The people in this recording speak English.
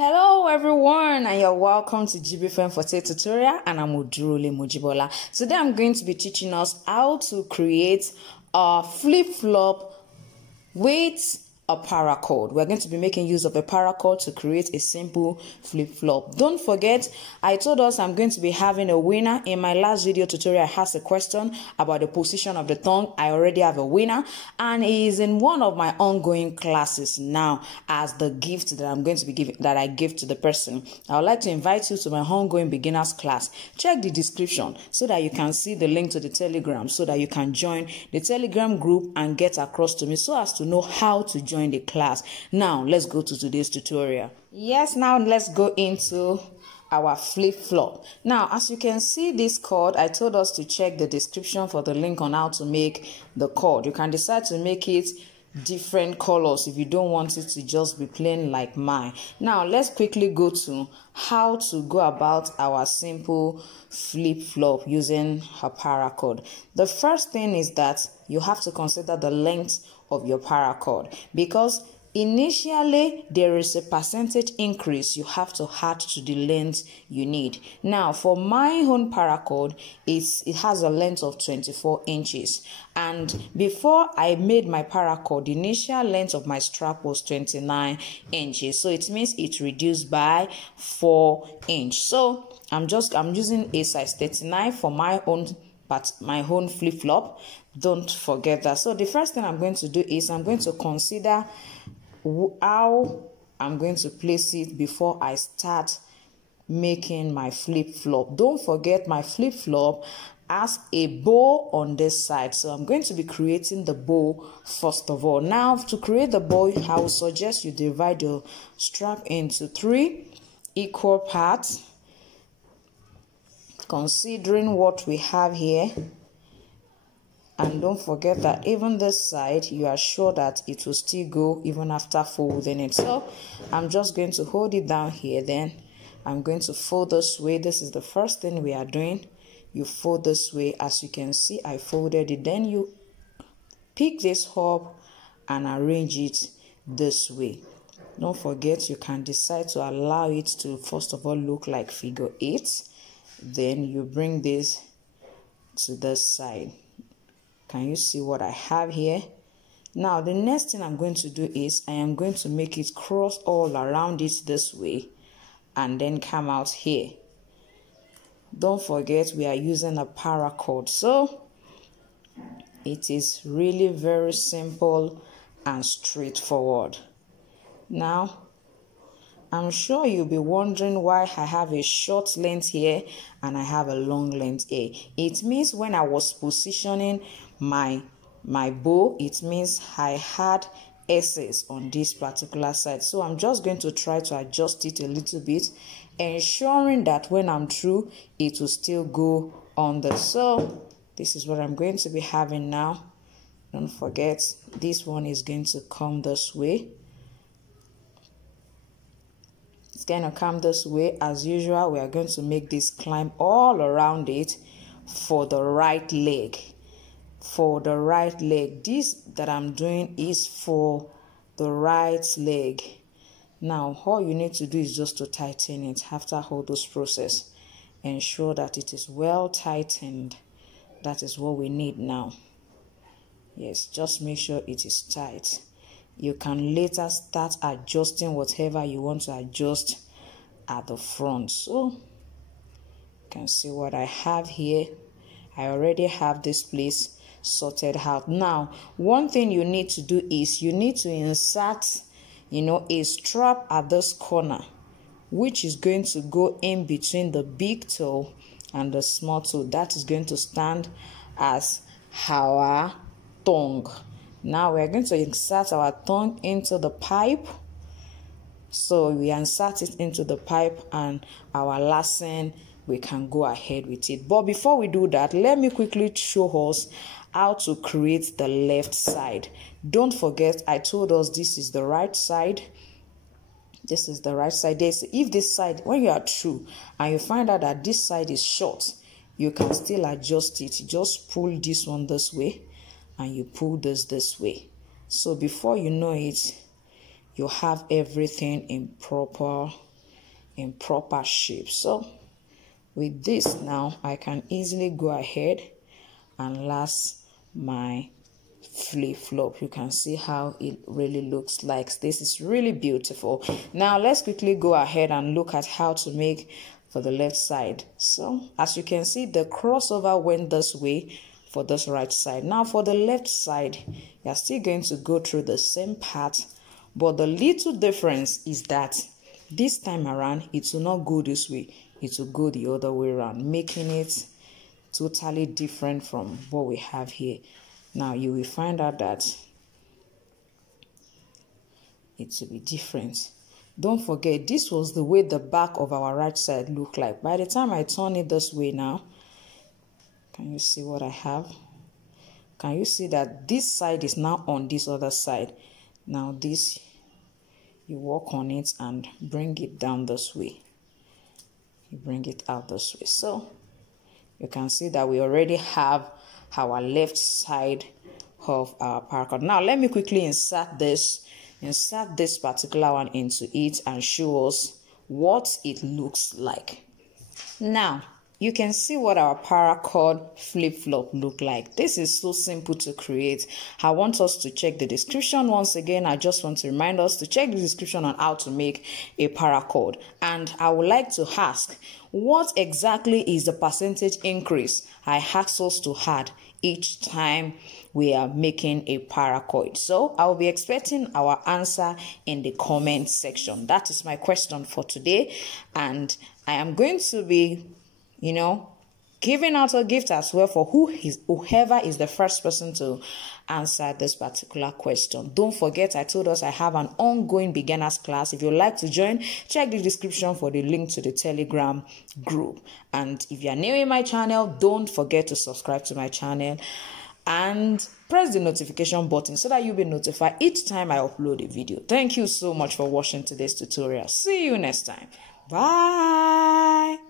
Hello everyone, and you're welcome to GB Fem Forte tutorial, and I'm Odurole Mojibola. Today I'm going to be teaching us how to create a flip-flop with a paracord. We're going to be making use of a paracord to create a simple flip-flop. Don't forget, I told us I'm going to be having a winner. In my last video tutorial, I asked a question about the position of the tongue. I already have a winner, and he is in one of my ongoing classes now as the gift that I'm going to be giving, that I give to the person. I would like to invite you to my ongoing beginners class. Check the description so that you can see the link to the Telegram, so that you can join the Telegram group and get across to me so as to know how to join the class. Now let's go to today's tutorial. Yes, now let's go into our flip-flop. Now, as you can see this cord, I told us to check the description for the link on how to make the cord. You can decide to make it different colors if you don't want it to just be plain like mine. Now let's quickly go to how to go about our simple flip-flop using a paracord. The first thing is that you have to consider the length of your paracord, because initially there is a percentage increase you have to add to the length you need. Now for my own paracord, it has a length of 24 inches, and before I made my paracord, the initial length of my strap was 29 inches, so it means it reduced by 4 inches. So I'm using a size 39 for my own flip-flop. Don't forget that. So the first thing I'm going to do is I'm going to consider how I'm going to place it before I start making my flip-flop. Don't forget, my flip-flop has a bow on this side, so I'm going to be creating the bow first of all. Now to create the bow, I will suggest you divide your strap into 3 equal parts, considering what we have here. And don't forget that even this side, you are sure that it will still go even after folding it. So I'm just going to hold it down here, then I'm going to fold this way. This is the first thing we are doing. You fold this way. As you can see, I folded it. Then you pick this up and arrange it this way. Don't forget, you can decide to allow it to first of all look like figure 8. Then you bring this to this side. Can you see what I have here? Now the next thing I'm going to do is I am going to make it cross all around it this way and then come out here. Don't forget, we are using a paracord, so it is really very simple and straightforward. Now I'm sure you'll be wondering why I have a short length here and I have a long length here. It means when I was positioning my bow, it means I had excess on this particular side. So I'm just going to try to adjust it a little bit, ensuring that when I'm through, it will still go on the. So this is what I'm going to be having now. Don't forget, this one is going to come this way. It's going to come this way. As usual, we are going to make this climb all around it for the right leg. For the right leg. This that I'm doing is for the right leg. Now, all you need to do is just to tighten it after all this process. Ensure that it is well tightened. That is what we need now. Yes, just make sure it is tight. You can later start adjusting whatever you want to adjust at the front. So you can see what I have here. I already have this place sorted out. Now one thing you need to do is you need to insert a strap at this corner, which is going to go in between the big toe and the small toe. That is going to stand as our tongue. Now we're going to insert our tongue into the pipe. So we insert it into the pipe, and our lesson, we can go ahead with it. But before we do that, let me quickly show us how to create the left side. Don't forget, I told us this is the right side. This is the right side. If this side, when you are through and you find out that this side is short, you can still adjust it. Just pull this one this way and you pull this way. So before you know it, you have everything in proper in proper shape. So with this now, I can easily go ahead and lace my flip-flop. You can see how it really looks like. This is really beautiful. Now let's quickly go ahead and look at how to make for the left side. So as you can see, the crossover went this way for this right side. Now for the left side, you're still going to go through the same path, but the little difference is that this time around it will not go this way, it will go the other way around, making it totally different from what we have here. Now you will find out that it will be different. Don't forget, this was the way the back of our right side looked like. By the time I turn it this way now, can you see what I have? Can you see that this side is now on this other side? Now this, you work on it and bring it down this way. You bring it out this way. So you can see that we already have our left side of our paracord. Now let me quickly insert this particular one into it and show us what it looks like. Now you can see what our paracord flip-flop look like. This is so simple to create. I want us to check the description once again. I just want to remind us to check the description on how to make a paracord. And I would like to ask, what exactly is the percentage increase I ask us to add each time we are making a paracord? So I will be expecting our answer in the comment section. That is my question for today, and I am going to be giving out a gift as well for whoever is the first person to answer this particular question. Don't forget, I told us I have an ongoing beginners class. If you'd like to join, check the description for the link to the Telegram group. And if you're new in my channel, don't forget to subscribe to my channel and press the notification button so that you'll be notified each time I upload a video. Thank you so much for watching today's tutorial. See you next time. Bye.